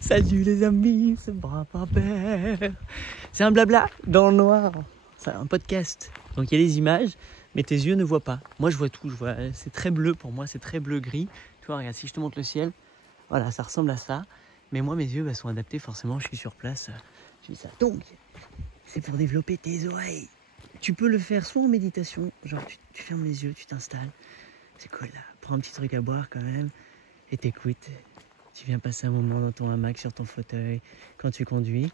Salut les amis, c'est Papa-Père. C'est un blabla dans le noir. C'est un podcast. Donc il y a les images, mais tes yeux ne voient pas. Moi je vois tout. C'est très bleu pour moi, c'est très bleu-gris. Tu vois, regarde, si je te montre le ciel, voilà, ça ressemble à ça. Mais moi mes yeux sont adaptés, forcément, je suis sur place. Je dis ça. Donc, c'est pour développer tes oreilles. Tu peux le faire soit en méditation, genre tu fermes les yeux, tu t'installes. C'est cool là. Prends un petit truc à boire quand même et t'écoutes. Tu viens passer un moment dans ton hamac, sur ton fauteuil, quand tu conduis.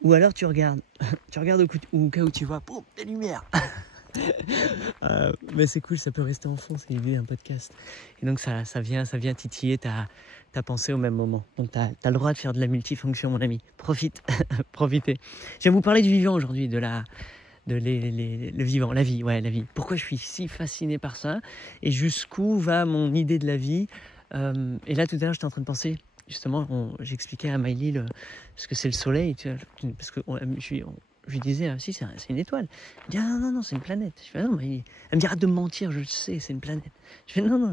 Ou alors tu regardes. Tu regardes au cas où tu vois, boum, des lumières. Mais c'est cool, ça peut rester en fond, c'est l'idée d'un podcast. Et donc ça vient titiller ta pensée au même moment. Donc t'as le droit de faire de la multifonction, mon ami. Profite, profitez. Je vais vous parler du vivant aujourd'hui, le vivant, la vie, ouais, la vie. Pourquoi je suis si fasciné par ça et jusqu'où va mon idée de la vie. Et là, tout à l'heure, j'étais en train de penser, justement, j'expliquais à Maïli ce que c'est le soleil, tu vois, parce que je lui disais, si, c'est une étoile. Elle me dit, non, c'est une planète. Je fais, non, mais elle me dit, arrête de me mentir, je le sais, c'est une planète. Je fais, non,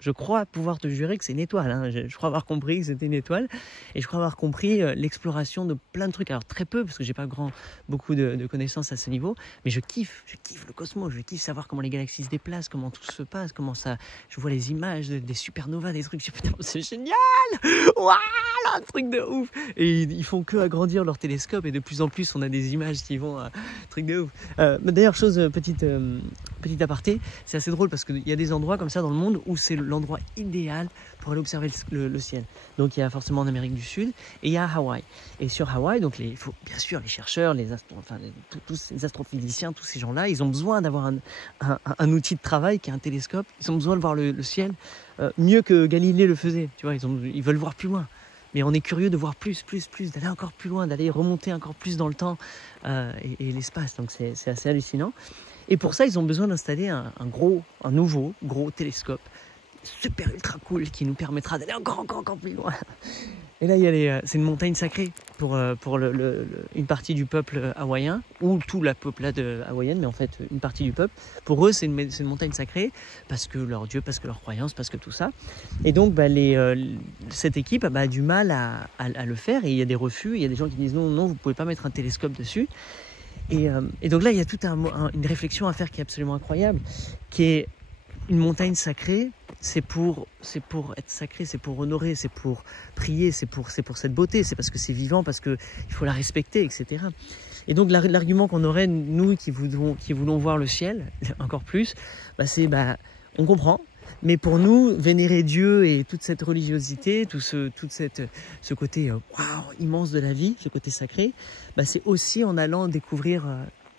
je crois pouvoir te jurer que c'est une étoile. Hein. Je crois avoir compris que c'était une étoile. Et je crois avoir compris l'exploration de plein de trucs. Alors, très peu, parce que j'ai pas beaucoup de connaissances à ce niveau, mais je kiffe le cosmos, je kiffe savoir comment les galaxies se déplacent, comment tout se passe, comment ça. Je vois les images des supernovas, des trucs, je dis, putain, c'est génial! Waouh, un truc de ouf! Et ils font que agrandir leur télescope, et de plus en plus, on a des images qui vont, truc de ouf. D'ailleurs, petite aparté, c'est assez drôle parce qu'il y a des endroits comme ça dans le monde où c'est l'endroit idéal pour aller observer le ciel. Donc il y a forcément en Amérique du Sud et il y a Hawaï. Et sur Hawaï, donc bien sûr les chercheurs, tous les astrophysiciens, tous ces gens-là, ils ont besoin d'avoir un outil de travail qui est un télescope. Ils ont besoin de voir le ciel mieux que Galilée le faisait. Tu vois, ils veulent voir plus loin. Mais on est curieux de voir plus, d'aller encore plus loin, d'aller remonter encore plus dans le temps et l'espace. Donc c'est assez hallucinant. Et pour ça, ils ont besoin d'installer un nouveau gros télescope super ultra cool qui nous permettra d'aller encore plus loin. Et là, c'est une montagne sacrée pour une partie du peuple hawaïen, ou toute la peuplade hawaïenne, mais en fait une partie du peuple. Pour eux, c'est une montagne sacrée, parce que leur Dieu, parce que leur croyance, parce que tout ça. Et donc, cette équipe a du mal à le faire, et il y a des refus, il y a des gens qui disent non, vous ne pouvez pas mettre un télescope dessus. Et donc là, il y a toute une réflexion à faire qui est absolument incroyable, qui est une montagne sacrée. C'est pour être sacré, c'est pour honorer, c'est pour prier, c'est pour cette beauté, c'est parce que c'est vivant, parce qu'il faut la respecter, etc. Et donc l'argument qu'on aurait, nous qui voulons voir le ciel, encore plus, on comprend. Mais pour nous, vénérer Dieu et toute cette religiosité, ce côté immense de la vie, ce côté sacré, c'est aussi en allant découvrir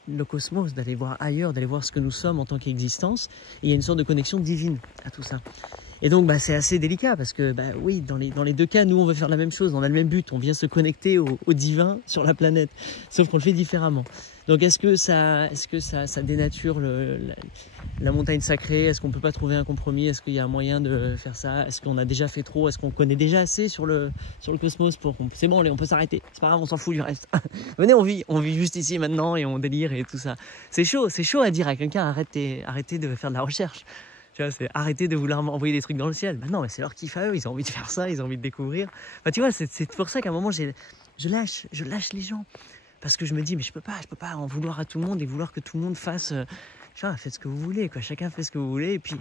le cosmos, d'aller voir ailleurs, d'aller voir ce que nous sommes en tant qu'existence. Et il y a une sorte de connexion divine à tout ça. Et donc c'est assez délicat parce que oui, dans les deux cas, nous on veut faire la même chose, on a le même but, on vient se connecter au divin sur la planète, sauf qu'on le fait différemment. Donc est-ce que ça dénature la montagne sacrée? Est-ce qu'on peut pas trouver un compromis? Est-ce qu'il y a un moyen de faire ça? Est-ce qu'on a déjà fait trop? Est-ce qu'on connaît déjà assez sur le cosmos c'est bon, allez, on peut s'arrêter, c'est pas grave, on s'en fout du reste. Venez, on vit juste ici maintenant et on délire et tout ça. C'est chaud à dire à quelqu'un, arrêtez de faire de la recherche. Tu vois, c'est arrêter de vouloir m'envoyer des trucs dans le ciel. Non, mais c'est leur kiff à eux, ils ont envie de faire ça, ils ont envie de découvrir. Tu vois, c'est pour ça qu'à un moment, je lâche les gens. Parce que je me dis, mais je peux pas en vouloir à tout le monde et vouloir que tout le monde fasse, faites ce que vous voulez, quoi. Chacun fait ce que vous voulez et puis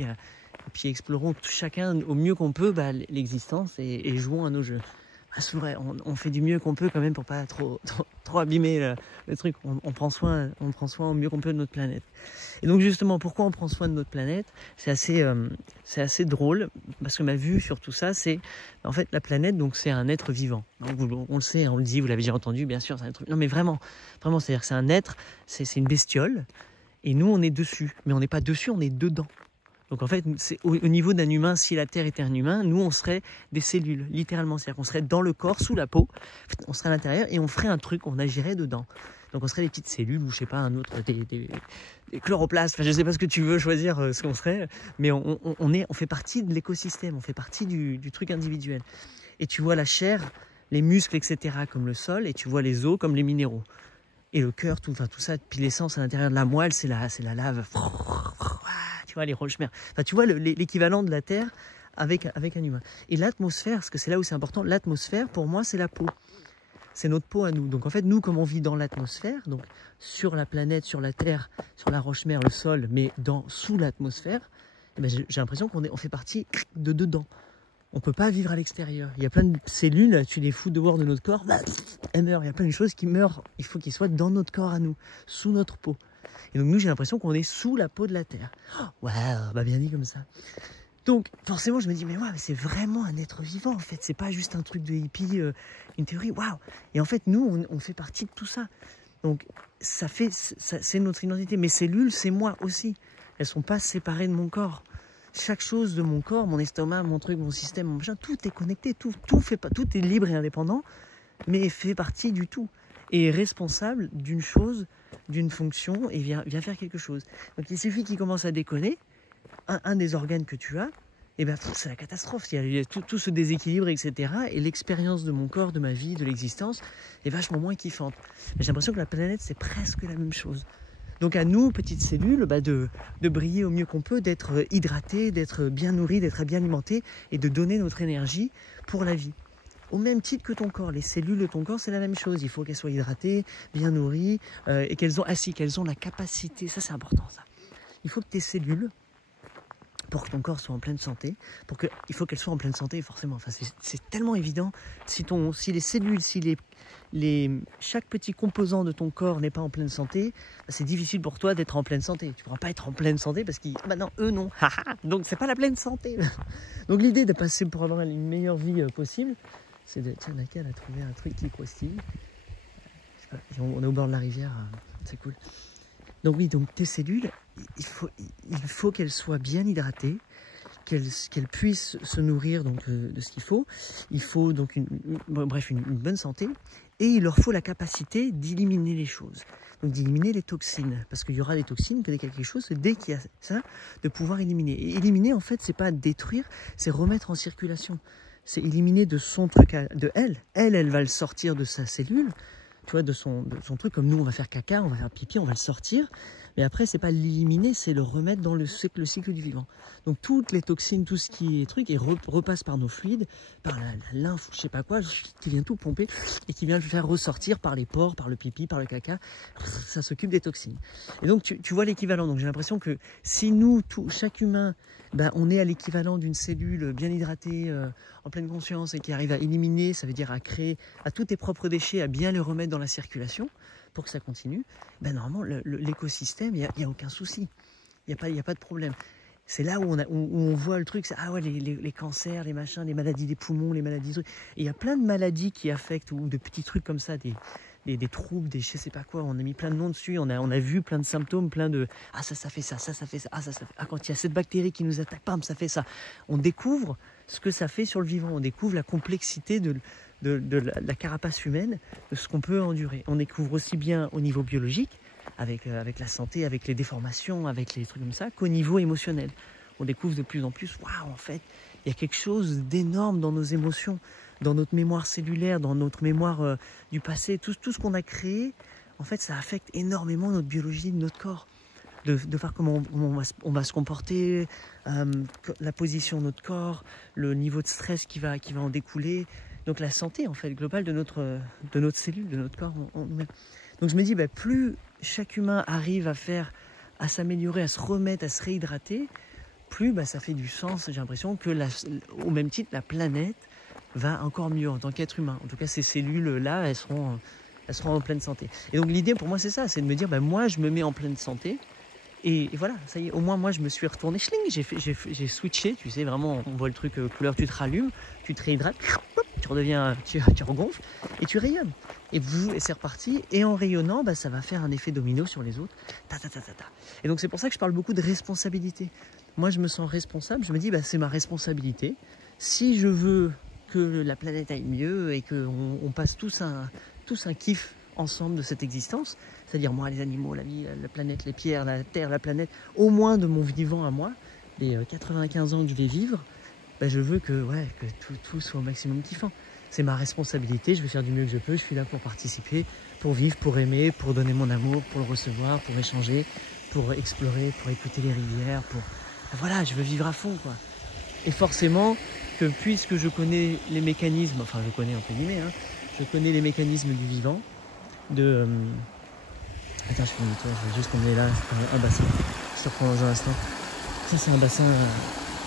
explorons chacun au mieux qu'on peut l'existence et jouons à nos jeux. C'est vrai, on fait du mieux qu'on peut quand même pour pas trop abîmer le truc. On prend soin au mieux qu'on peut de notre planète. Et donc justement, pourquoi on prend soin de notre planète? C'est assez drôle parce que ma vue sur tout ça, c'est en fait la planète. Donc c'est un être vivant. Donc, on le sait, on le dit, vous l'avez déjà entendu, bien sûr, c'est un truc. Non mais vraiment, c'est-à-dire que c'est un être, c'est une bestiole. Et nous, on est dessus, mais on n'est pas dessus, on est dedans. Donc en fait, c'est au niveau d'un humain, si la Terre était un humain, nous on serait des cellules, littéralement. C'est-à-dire qu'on serait dans le corps, sous la peau, on serait à l'intérieur et on ferait un truc, on agirait dedans. Donc on serait des petites cellules ou je sais pas, un autre, des chloroplastes, je sais pas ce que tu veux choisir ce qu'on serait, mais on fait partie de l'écosystème, on fait partie du truc individuel. Et tu vois la chair, les muscles, etc. comme le sol, et tu vois les os comme les minéraux. Et le cœur, tout ça, puis l'essence à l'intérieur de la moelle, c'est la lave. Tu vois, les roches mères. Tu vois, l'équivalent de la Terre avec un humain. Et l'atmosphère, parce que c'est là où c'est important, l'atmosphère, pour moi, c'est la peau. C'est notre peau à nous. Donc en fait, nous, comme on vit dans l'atmosphère, donc sur la planète, sur la Terre, sur la roche-mère, le sol, mais sous l'atmosphère, eh ben, j'ai l'impression on fait partie de dedans. On ne peut pas vivre à l'extérieur. Il y a plein de cellules, tu les fous dehors de notre corps, elles meurent. Il y a plein de choses qui meurent. Il faut qu'ils soient dans notre corps à nous, sous notre peau. Et donc nous, j'ai l'impression qu'on est sous la peau de la Terre. Oh, waouh, bah bien dit comme ça. Donc forcément, je me dis, mais ouais, c'est vraiment un être vivant en fait. C'est pas juste un truc de hippie, une théorie. Waouh. Et en fait, nous, on fait partie de tout ça. Donc c'est notre identité. Mes cellules, c'est moi aussi. Elles sont pas séparées de mon corps. Chaque chose de mon corps, mon estomac, mon truc, mon système, mon machin, tout est connecté, tout est libre et indépendant, mais fait partie du tout. Et est responsable d'une chose, d'une fonction, et vient faire quelque chose. Donc il suffit qu'il commence à déconner, un des organes que tu as, et ben c'est la catastrophe. Il y a tout ce déséquilibre, etc. Et l'expérience de mon corps, de ma vie, de l'existence, est vachement moins kiffante. Mais j'ai l'impression que la planète, c'est presque la même chose. Donc à nous, petites cellules, de briller au mieux qu'on peut, d'être hydratés, d'être bien nourris, d'être bien alimentés et de donner notre énergie pour la vie. Au même titre que ton corps, les cellules de ton corps, c'est la même chose. Il faut qu'elles soient hydratées, bien nourries et qu'elles ont la capacité, ça c'est important ça. Il faut que tes cellules, pour que ton corps soit en pleine santé, il faut qu'elles soient en pleine santé forcément. Enfin, c'est tellement évident. Si les cellules, chaque petit composant de ton corps n'est pas en pleine santé, c'est difficile pour toi d'être en pleine santé. Tu ne pourras pas être en pleine santé parce non, eux non. Donc c'est pas la pleine santé. Donc l'idée de passer pour avoir une meilleure vie possible, c'est de... Tiens, Nakia, elle a trouvé un truc qui croustille. On est au bord de la rivière, c'est cool. Donc oui, donc tes cellules, il faut qu'elles soient bien hydratées, qu'elles puissent se nourrir donc, de ce qu'il faut. Il faut donc une bonne santé et il leur faut la capacité d'éliminer les choses. Donc d'éliminer les toxines, parce qu'il y aura des toxines, dès qu'il y a quelque chose, dès qu'il y a ça, de pouvoir éliminer. Et éliminer, en fait, c'est pas détruire, c'est remettre en circulation. C'est éliminer de son truc, de elle. Elle va le sortir de sa cellule, tu vois, de son truc, comme nous on va faire caca, on va faire pipi, on va le sortir, mais après c'est pas l'éliminer, c'est le remettre dans le cycle du vivant. Donc toutes les toxines, tout ce qui est truc, et repasse par nos fluides, par la lymphe, je sais pas quoi, qui vient tout pomper, et qui vient le faire ressortir par les pores, par le pipi, par le caca, ça s'occupe des toxines. Et donc tu vois l'équivalent, donc j'ai l'impression que si nous, chaque humain, on est à l'équivalent d'une cellule bien hydratée, en pleine conscience et qui arrive à éliminer, ça veut dire à créer, à tous tes propres déchets, à bien les remettre dans la circulation pour que ça continue, normalement l'écosystème, il n'y a aucun souci, il n'y a pas de problème. C'est là où on voit le truc, c'est les cancers, les machins, les maladies des poumons, les maladies trucs. Et il y a plein de maladies qui affectent, ou de petits trucs comme ça, des troubles, des je sais pas quoi, on a mis plein de noms dessus, on a vu plein de symptômes, plein de ça fait ça, ça fait ça, ça fait quand il y a cette bactérie qui nous attaque, bam, ça fait ça. On découvre ce que ça fait sur le vivant, on découvre la complexité de la carapace humaine, de ce qu'on peut endurer. On découvre aussi bien au niveau biologique, avec la santé, avec les déformations, avec les trucs comme ça, qu'au niveau émotionnel. On découvre de plus en plus, waouh, en fait, il y a quelque chose d'énorme dans nos émotions, dans notre mémoire cellulaire, dans notre mémoire du passé, tout ce qu'on a créé, en fait, ça affecte énormément notre biologie, notre corps. De voir comment on va se comporter, la position de notre corps, le niveau de stress qui va en découler. Donc la santé, en fait, globale de notre cellule, de notre corps. Donc je me dis, plus chaque humain arrive à s'améliorer, à se remettre, à se réhydrater, plus ça fait du sens. J'ai l'impression que au même titre, la planète va encore mieux en tant qu'être humain. En tout cas, ces cellules-là, elles seront en pleine santé. Et donc l'idée pour moi, c'est ça, c'est de me dire, moi, je me mets en pleine santé. Et voilà, ça y est, au moins moi je me suis retourné, j'ai switché, tu sais, vraiment, on voit le truc couleur, tu te rallumes, tu te réhydrates, tu redeviens, tu regonfles et tu rayonnes. Et c'est reparti, et en rayonnant, ça va faire un effet domino sur les autres. Et donc c'est pour ça que je parle beaucoup de responsabilité. Moi je me sens responsable, je me dis, c'est ma responsabilité. Si je veux que la planète aille mieux et qu'on passe tous un kiff ensemble de cette existence, c'est-à-dire moi, les animaux, la vie, la planète, les pierres, la terre, la planète, au moins de mon vivant à moi, les 95 ans que je vais vivre, je veux que tout soit au maximum kiffant. C'est ma responsabilité, je vais faire du mieux que je peux, je suis là pour participer, pour vivre, pour aimer, pour donner mon amour, pour le recevoir, pour échanger, pour explorer, pour écouter les rivières, voilà, je veux vivre à fond, quoi. Et forcément que puisque je connais les mécanismes, enfin je connais entre guillemets, hein, je connais les mécanismes du vivant, de... Attends, je vais juste emmener là, un bassin, je te reprends dans un instant. Ça c'est un bassin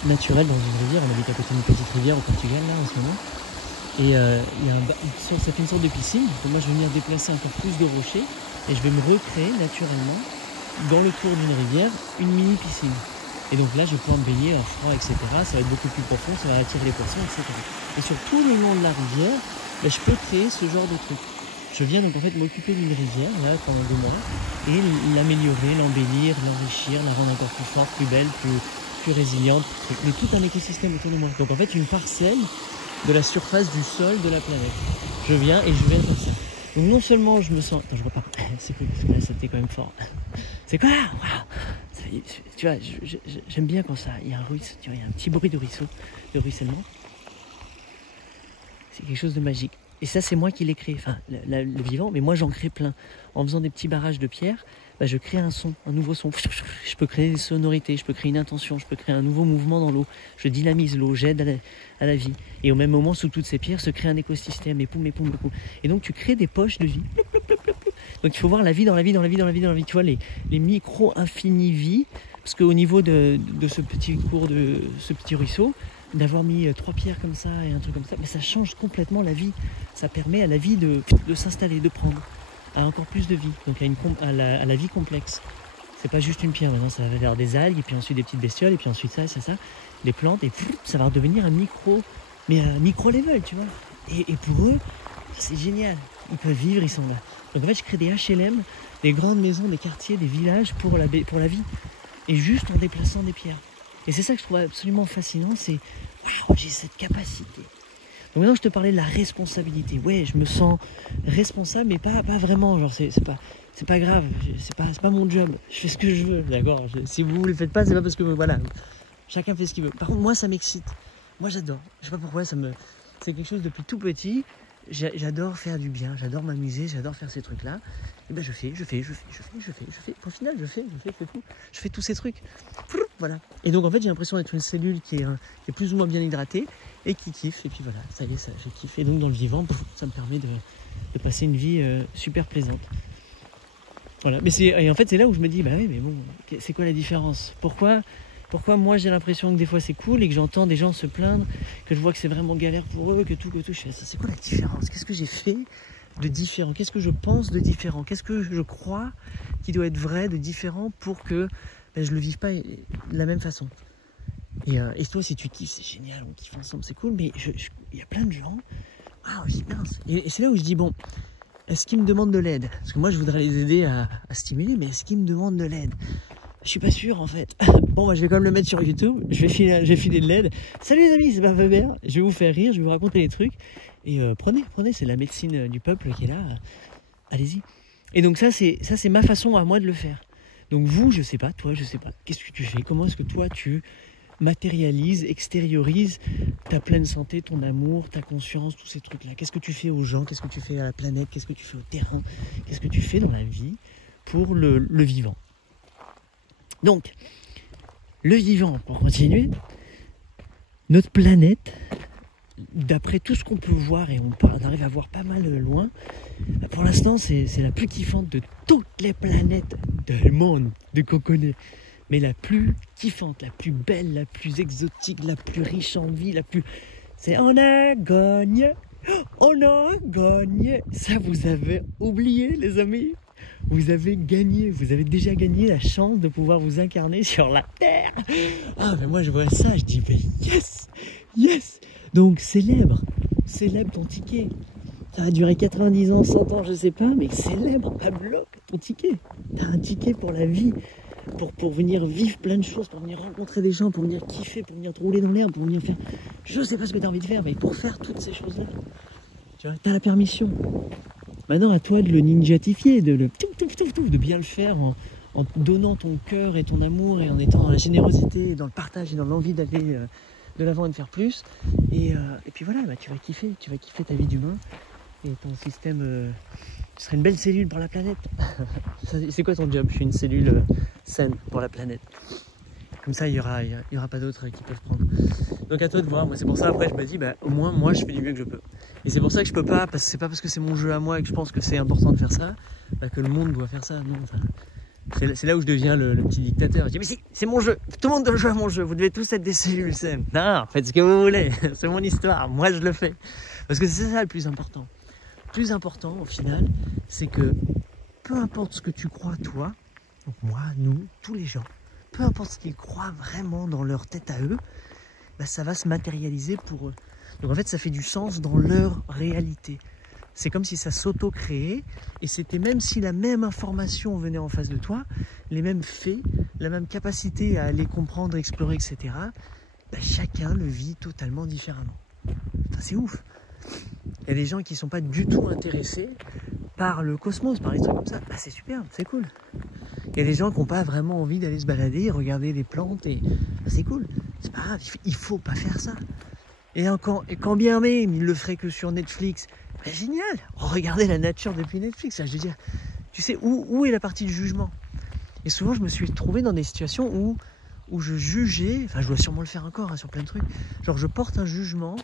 naturel dans une rivière, on habite à côté d'une petite rivière au Portugal là en ce moment. Et ça fait une sorte de piscine, donc moi je vais venir déplacer encore plus de rochers et je vais me recréer naturellement dans le tour d'une rivière une mini piscine. Et donc là je vais pouvoir me baigner à froid, etc. Ça va être beaucoup plus profond, ça va attirer les poissons, etc. Et sur tout le long de la rivière, je peux créer ce genre de truc. Je viens donc en fait m'occuper d'une rivière là pendant 2 mois et l'améliorer, l'embellir, l'enrichir, la rendre encore plus forte, plus belle, plus résiliente, mais tout un écosystème autour de moi. Donc en fait une parcelle de la surface du sol de la planète. Je viens et je vais faire ça. Donc non seulement je me sens... Attends, je repars. C'est cool, parce que là c'était quand même fort. C'est quoi? Waouh! Tu vois, j'aime bien quand ça... Il y a un ruisseau, tu vois, il y a un petit bruit de ruisseau, de ruissellement. C'est quelque chose de magique. Et ça, c'est moi qui l'ai créé, enfin, le vivant, mais moi j'en crée plein. En faisant des petits barrages de pierre, je crée un son, un nouveau son. Je peux créer des sonorités, je peux créer une intention, je peux créer un nouveau mouvement dans l'eau. Je dynamise l'eau, j'aide à la vie. Et au même moment, sous toutes ces pierres, se crée un écosystème, et poum. Et donc tu crées des poches de vie. Donc il faut voir la vie dans la vie, dans la vie, dans la vie, dans la vie. Tu vois, les micro-infinies vies, parce qu'au niveau de ce petit cours, de ce petit ruisseau, d'avoir mis 3 pierres comme ça et un truc comme ça, mais ça change complètement la vie. Ça permet à la vie de s'installer, de prendre, à encore plus de vie, donc à la vie complexe. C'est pas juste une pierre, maintenant ça va avoir des algues, et puis ensuite des petites bestioles, et puis ensuite ça, des plantes, et ça va devenir un micro-level, tu vois. Et pour eux, c'est génial. Ils peuvent vivre, ils sont là. Donc en fait, je crée des HLM, des grandes maisons, des quartiers, des villages pour la vie. Et juste en déplaçant des pierres. Et c'est ça que je trouve absolument fascinant, c'est waouh, j'ai cette capacité. Donc maintenant je te parlais de la responsabilité. Ouais, je me sens responsable, mais pas vraiment. Genre c'est pas grave, c'est pas mon job. Je fais ce que je veux, d'accord. Si vous le faites pas, c'est pas parce que voilà, chacun fait ce qu'il veut. Par contre moi ça m'excite. Moi j'adore. Je sais pas pourquoi c'est quelque chose depuis tout petit. J'adore faire du bien, j'adore m'amuser, j'adore faire ces trucs-là. Et je fais. Au final, je fais tout. Je fais tous ces trucs. Voilà. Et donc, en fait, j'ai l'impression d'être une cellule qui est plus ou moins bien hydratée et qui kiffe. Et puis voilà, ça y est, je kiffe. Et donc, dans le vivant, ça me permet de passer une vie super plaisante. Voilà. Et en fait, c'est là où je me dis, bah oui, mais bon, c'est quoi la différence? Pourquoi moi j'ai l'impression que des fois c'est cool et que j'entends des gens se plaindre, que je vois que c'est vraiment galère pour eux, que tout, je fais ça, c'est quoi la différence? Qu'est-ce que j'ai fait de différent? Qu'est-ce que je pense de différent? Qu'est-ce que je crois qui doit être vrai de différent pour que je le vive pas de la même façon? Et toi, si tu kiffes, c'est génial, on kiffe ensemble, c'est cool, mais il y a plein de gens, waouh, je dis mince. Et c'est là où je dis, bon, est-ce qu'ils me demandent de l'aide? Parce que moi je voudrais les aider à stimuler, mais est-ce qu'ils me demandent de l'aide? Je suis pas sûr en fait. Bon, je vais quand même le mettre sur YouTube. Je vais filer de l'aide. Salut les amis, c'est Barbabert. Je vais vous faire rire, je vais vous raconter des trucs. Et prenez, c'est la médecine du peuple qui est là. Allez-y. Et donc ça c'est ma façon à moi de le faire. Donc vous, je sais pas, toi, je sais pas. Qu'est-ce que tu fais? Comment est-ce que toi tu matérialises, extériorises ta pleine santé, ton amour, ta conscience, tous ces trucs-là? Qu'est-ce que tu fais aux gens? Qu'est-ce que tu fais à la planète? Qu'est-ce que tu fais au terrain? Qu'est-ce que tu fais dans la vie pour le vivant? Donc, le vivant, pour continuer, notre planète, d'après tout ce qu'on peut voir, et on arrive à voir pas mal loin, pour l'instant, c'est la plus kiffante de toutes les planètes du monde qu'on connaît. Mais la plus kiffante, la plus belle, la plus exotique, la plus riche en vie, c'est on a gagné. Ça, vous avez oublié, les amis. Vous avez déjà gagné la chance de pouvoir vous incarner sur la Terre. Ah, mais moi je vois ça, je dis, mais yes. Donc célèbre ton ticket. Ça va durer 90 ans, 100 ans, je sais pas, mais célèbre à bloc ton ticket. T'as un ticket pour la vie, pour venir vivre plein de choses, pour venir rencontrer des gens, pour venir kiffer, pour venir te rouler dans l'herbe, pour venir faire, je sais pas ce que t'as envie de faire, mais pour faire toutes ces choses-là, tu vois, t'as la permission. Maintenant, à toi de le ninjatifier, de bien le faire en donnant ton cœur et ton amour et en étant dans la générosité, et dans le partage et dans l'envie d'aller de l'avant et de faire plus. Et puis voilà, tu vas kiffer ta vie d'humain et ton système. Tu seras une belle cellule pour la planète. C'est quoi ton job? Je suis une cellule saine pour la planète. Comme ça, il y aura pas d'autres qui peuvent prendre. Donc à toi de voir. Moi c'est pour ça après je me dis au moins moi je fais du mieux que je peux. Et c'est pour ça que je peux pas, parce que c'est pas parce que c'est mon jeu à moi et que je pense que c'est important de faire ça, que le monde doit faire ça. Non, c'est là où je deviens le petit dictateur. Je dis mais si, c'est mon jeu, tout le monde doit jouer à mon jeu, vous devez tous être des cellules SEM. Non, faites ce que vous voulez, c'est mon histoire, moi je le fais. Parce que c'est ça le plus important. Le plus important au final, c'est que peu importe ce que tu crois toi, donc moi, nous, tous les gens, peu importe ce qu'ils croient vraiment dans leur tête à eux, ça va se matérialiser pour eux. Donc en fait, ça fait du sens dans leur réalité. C'est comme si ça s'auto-créait, et c'était même si la même information venait en face de toi, les mêmes faits, la même capacité à les comprendre, explorer, etc., chacun le vit totalement différemment. Enfin, c'est ouf. Il y a des gens qui ne sont pas du tout intéressés par le cosmos, par les trucs comme ça. C'est super, c'est cool. Il y a des gens qui n'ont pas vraiment envie d'aller se balader, regarder les plantes, et c'est cool. C'est pas grave, il faut pas faire ça. Et quand bien même il le ferait que sur Netflix, génial, regardez la nature depuis Netflix. Je veux dire, tu sais, où est la partie du jugement? Et souvent je me suis trouvé dans des situations où je jugeais, enfin je dois sûrement le faire encore sur plein de trucs, genre je porte un jugement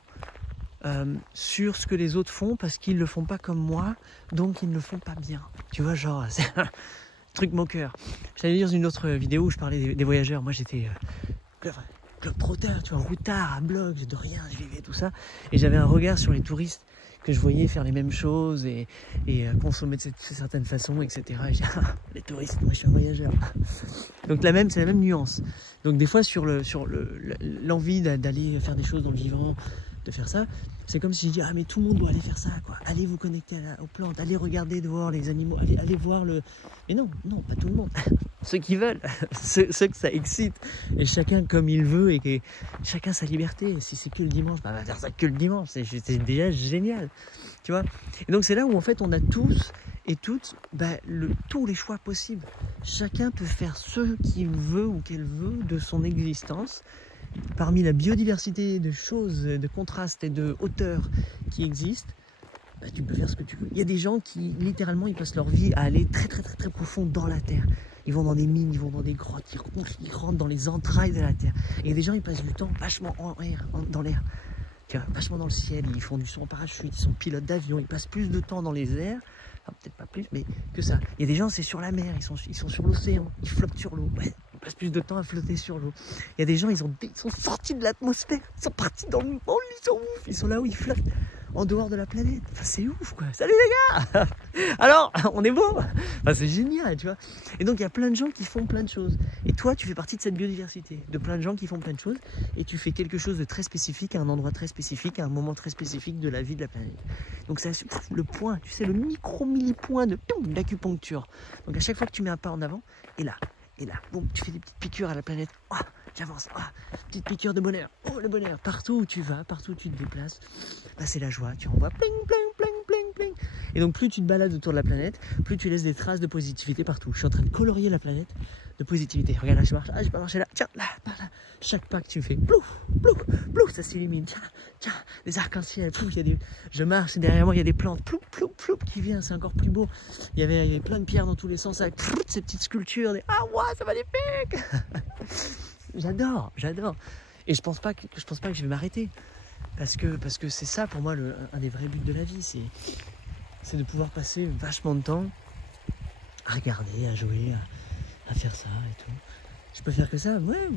sur ce que les autres font parce qu'ils le font pas comme moi, donc ils ne le font pas bien. Tu vois, genre, c'est un truc moqueur. Je t'avais dit dans une autre vidéo où je parlais des voyageurs. Moi j'étais globe-trotter, tu vois, routard, à bloc, de rien, je vivais tout ça. Et j'avais un regard sur les touristes que je voyais faire les mêmes choses et consommer de certaines façons, etc. Et j'ai les touristes, moi je suis un voyageur. Donc c'est la même nuance. Donc des fois sur l'envie d'aller faire des choses dans le vivant, de faire ça, c'est comme si je dis mais tout le monde doit aller faire ça, quoi. Allez vous connecter aux plantes, allez regarder dehors les animaux, allez voir le... Et non, pas tout le monde. Ceux qui veulent, ceux que ça excite, et chacun comme il veut, et que chacun sa liberté. Si c'est que le dimanche, on va faire ça que le dimanche, c'est déjà génial, tu vois. Et donc c'est là où en fait on a tous et toutes tous les choix possibles. Chacun peut faire ce qu'il veut ou qu'elle veut de son existence. Parmi la biodiversité de choses, de contrastes et de hauteurs qui existent, tu peux faire ce que tu veux. Il y a des gens qui, littéralement, ils passent leur vie à aller très très très très profond dans la terre. Ils vont dans des mines, ils vont dans des grottes, ils rentrent dans les entrailles de la terre. Et il y a des gens, ils passent du temps vachement dans l'air, tu vois, vachement dans le ciel. Ils font du saut en parachute, ils sont pilotes d'avion, ils passent plus de temps dans les airs, enfin peut-être pas plus, mais que ça. Il y a des gens, c'est sur la mer, ils sont sur l'océan, ils flottent sur l'eau. Ouais. Ils passent plus de temps à flotter sur l'eau. Il y a des gens, ils sont sortis de l'atmosphère, ils sont partis dans le monde, ils sont ouf, ils sont là où ils flottent, en dehors de la planète. Enfin, c'est ouf, quoi. Salut les gars. Alors, on est beau. Enfin, c'est génial, tu vois. Et donc, il y a plein de gens qui font plein de choses. Et toi, tu fais partie de cette biodiversité, de plein de gens qui font plein de choses, et tu fais quelque chose de très spécifique, à un endroit très spécifique, à un moment très spécifique de la vie de la planète. Donc, c'est le point, tu sais, le micro-milli-point d'acupuncture. Donc, à chaque fois que tu mets un pas en avant, et là, boum, tu fais des petites piqûres à la planète. Oh, j'avance. Oh, petite piqûre de bonheur. Oh, le bonheur. Partout où tu vas, partout où tu te déplaces, c'est la joie. Tu renvoies pling, pling, pling, pling, pling. Et donc, plus tu te balades autour de la planète, plus tu laisses des traces de positivité partout. Je suis en train de colorier la planète de positivité. Regarde, là, je marche. Je peux marcher là. Tiens, là, par là. Chaque pas que tu fais, plouf, plouf, plouf, ça s'illumine. Tiens, des arcs-en-ciel. Je marche, et derrière moi, il y a des plantes. Plouf, plouf, plouf, qui vient. C'est encore plus beau. Il y avait plein de pierres dans tous les sens avec ces petites sculptures. Ça va les piques. J'adore. Et je pense pas que je vais m'arrêter. Parce que c'est ça, pour moi, un des vrais buts de la vie. C'est de pouvoir passer vachement de temps à regarder, à jouer, à faire ça et tout. Je peux faire que ça? Ouais.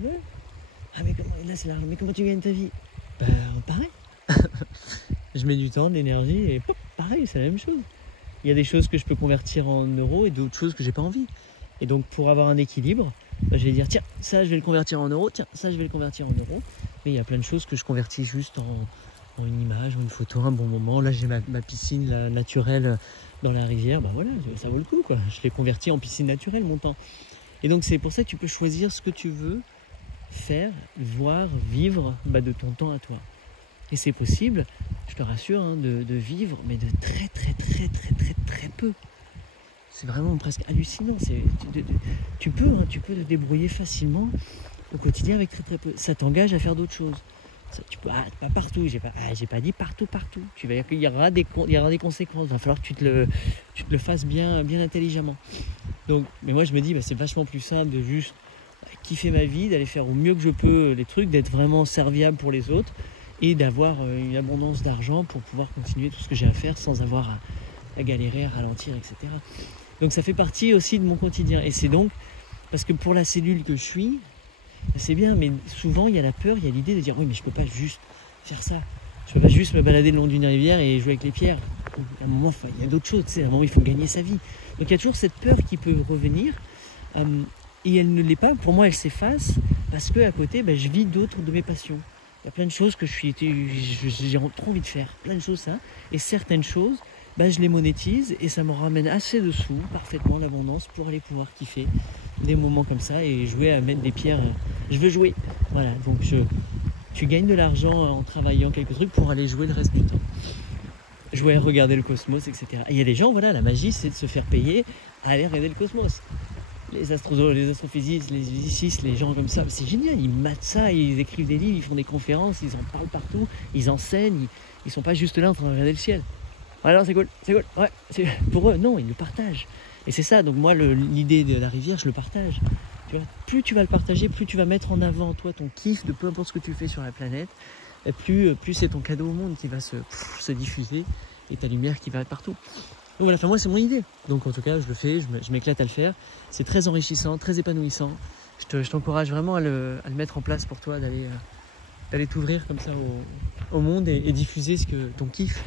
Mais comment tu gagnes ta vie? Pareil. Je mets du temps, de l'énergie, et pareil, c'est la même chose. Il y a des choses que je peux convertir en euros et d'autres choses que j'ai pas envie. Et donc, pour avoir un équilibre, je vais dire, tiens, ça, je vais le convertir en euros, tiens, ça, je vais le convertir en euros. Mais il y a plein de choses que je convertis juste en une image, en une photo, un bon moment. Là, j'ai ma piscine là, naturelle dans la rivière. Voilà, ça vaut le coup, quoi. Je l'ai converti en piscine naturelle, mon temps. Et donc, c'est pour ça que tu peux choisir ce que tu veux faire, voir, vivre de ton temps à toi. Et c'est possible, je te rassure, de vivre, mais de très, très, très, très, très, très peu. C'est vraiment presque hallucinant. Tu peux te débrouiller facilement au quotidien avec très, très peu. Ça t'engage à faire d'autres choses. Tu peux, pas partout, j'ai pas dit partout. Il y aura des conséquences. Il va falloir que tu te le fasses bien intelligemment. Donc, mais moi, je me dis, c'est vachement plus simple de juste kiffer ma vie, d'aller faire au mieux que je peux les trucs, d'être vraiment serviable pour les autres et d'avoir une abondance d'argent pour pouvoir continuer tout ce que j'ai à faire sans avoir à galérer, à ralentir, etc. Donc ça fait partie aussi de mon quotidien. Et c'est donc, parce que pour la cellule que je suis, c'est bien, mais souvent il y a la peur, il y a l'idée de dire oui mais je peux pas juste faire ça. Je peux pas juste me balader le long d'une rivière et jouer avec les pierres. À un moment, il y a d'autres choses, à un moment il faut gagner sa vie. Donc il y a toujours cette peur qui peut revenir. Et elle ne l'est pas, pour moi elle s'efface parce qu'à côté je vis d'autres de mes passions. Il y a plein de choses que j'ai trop envie de faire, plein de choses ça. Et certaines choses, je les monétise et ça me ramène assez de sous, parfaitement l'abondance pour aller pouvoir kiffer des moments comme ça et jouer à mettre des pierres. Je veux jouer, voilà, donc tu gagnes de l'argent en travaillant quelques trucs pour aller jouer le reste du temps. Jouer à regarder le cosmos, etc. Et il y a des gens, voilà, la magie c'est de se faire payer à aller regarder le cosmos. Les astrophysistes, les physicists, les gens comme ça, c'est génial, ils matent ça, ils écrivent des livres, ils font des conférences, ils en parlent partout, ils enseignent, ils sont pas juste là en train de regarder le ciel. Ouais, non, c'est cool, ouais, pour eux, non, ils le partagent. Et c'est ça, donc moi, l'idée de la rivière, je le partage. Tu vois, plus tu vas le partager, plus tu vas mettre en avant, toi, ton kiff de peu importe ce que tu fais sur la planète, et plus c'est ton cadeau au monde qui va se diffuser, et ta lumière qui va partout. Donc voilà, moi c'est mon idée. Donc en tout cas, je le fais, je m'éclate à le faire. C'est très enrichissant, très épanouissant. Je t'encourage vraiment à le mettre en place pour toi, d'aller t'ouvrir comme ça au monde et diffuser ton kiff.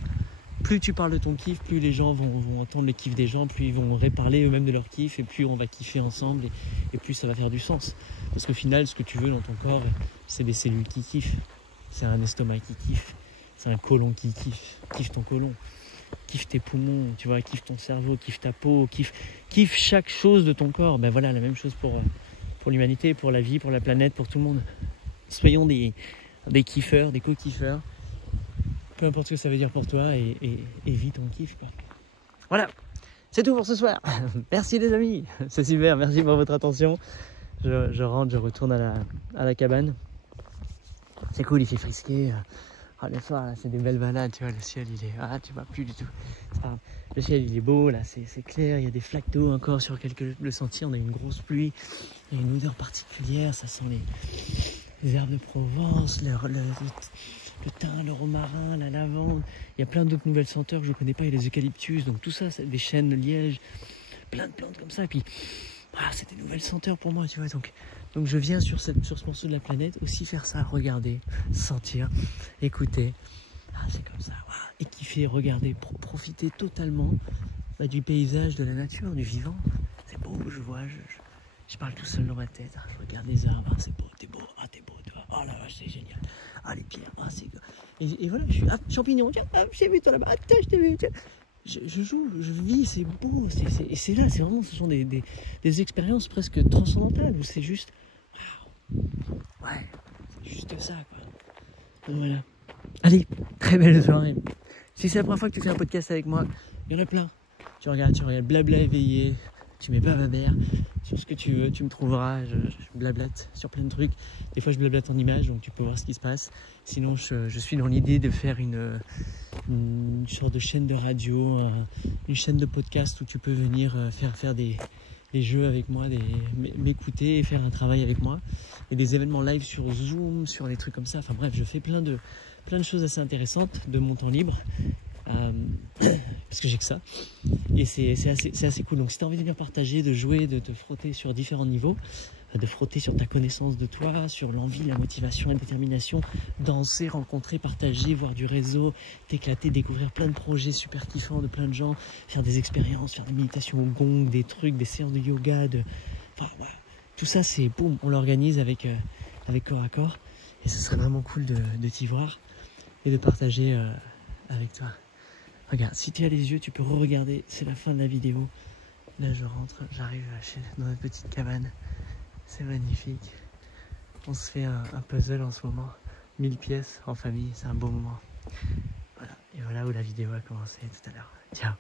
Plus tu parles de ton kiff, plus les gens vont entendre le kiff des gens, plus ils vont reparler eux-mêmes de leur kiff, et plus on va kiffer ensemble, et plus ça va faire du sens. Parce qu'au final, ce que tu veux dans ton corps, c'est des cellules qui kiffent. C'est un estomac qui kiffe. C'est un côlon qui kiffe. Kiffe ton côlon. Kiffe tes poumons, tu vois, kiffe ton cerveau, kiffe ta peau, kiffe chaque chose de ton corps. Voilà, la même chose pour l'humanité, pour la vie, pour la planète, pour tout le monde. Soyons des kiffeurs, des co-kiffeurs. Peu importe ce que ça veut dire pour toi et vis ton kiff, quoi. Voilà, c'est tout pour ce soir. Merci les amis, c'est super, merci pour votre attention. Je rentre, je retourne à la cabane. C'est cool, il fait frisquer. Le soir, là, c'est des belles balades, tu vois, le ciel, il est... tu vois plus du tout. Le ciel, il est beau, là, c'est clair, il y a des flaques d'eau encore sur le sentier, on a eu une grosse pluie, il y a une odeur particulière, ça sent les herbes de Provence, le thym, le romarin, la lavande. Il y a plein d'autres nouvelles senteurs que je ne connais pas, il y a les eucalyptus, donc tout ça, c'est des chênes, le liège, plein de plantes comme ça, et puis... c'est des nouvelles senteurs pour moi, tu vois, donc je viens sur ce morceau de la planète aussi faire ça, regarder, sentir, écouter, c'est comme ça, et kiffer, regarder, profiter totalement du paysage, de la nature, du vivant. C'est beau, je vois, je parle tout seul dans ma tête, je regarde les arbres, c'est beau, t'es beau, tu vois, oh la vache, c'est génial, les pierres, c'est... Et voilà, je suis, champignon, tiens, je t'ai vu toi là-bas, tiens, je t'ai vu, tiens. Je joue, je vis, c'est beau, et c'est là, c'est vraiment, ce sont des expériences presque transcendantales où c'est juste, c'est juste ça, quoi. Donc voilà. Allez, très belle soirée. Si c'est la première fois que tu fais un podcast avec moi, il y en a plein. Tu regardes blabla éveillé, tu mets Bababère, sur ce que tu veux, tu me trouveras, je blablate sur plein de trucs. Des fois je blablate en images, donc tu peux voir ce qui se passe. Sinon je suis dans l'idée de faire une sorte de chaîne de radio, une chaîne de podcast où tu peux venir faire des jeux avec moi, m'écouter et faire un travail avec moi. Et des événements live sur Zoom, sur des trucs comme ça. Enfin bref, je fais plein de choses assez intéressantes de mon temps libre. Parce que j'ai que ça et c'est assez cool. Donc si tu as envie de venir partager, de jouer, de te frotter sur différents niveaux, de frotter sur ta connaissance de toi, sur l'envie, la motivation, la détermination, danser, rencontrer, partager, voir du réseau, t'éclater, découvrir plein de projets super kiffants de plein de gens, faire des expériences, faire des méditations au gong, des trucs, des séances de yoga, tout ça c'est boum, on l'organise avec corps à corps, et ce serait vraiment cool de t'y voir et de partager avec toi. Regarde, si tu as les yeux, tu peux re-regarder, c'est la fin de la vidéo. Là, je rentre, j'arrive dans notre petite cabane. C'est magnifique. On se fait un puzzle en ce moment. 1000 pièces en famille, c'est un beau moment. Voilà, et voilà où la vidéo a commencé tout à l'heure. Ciao.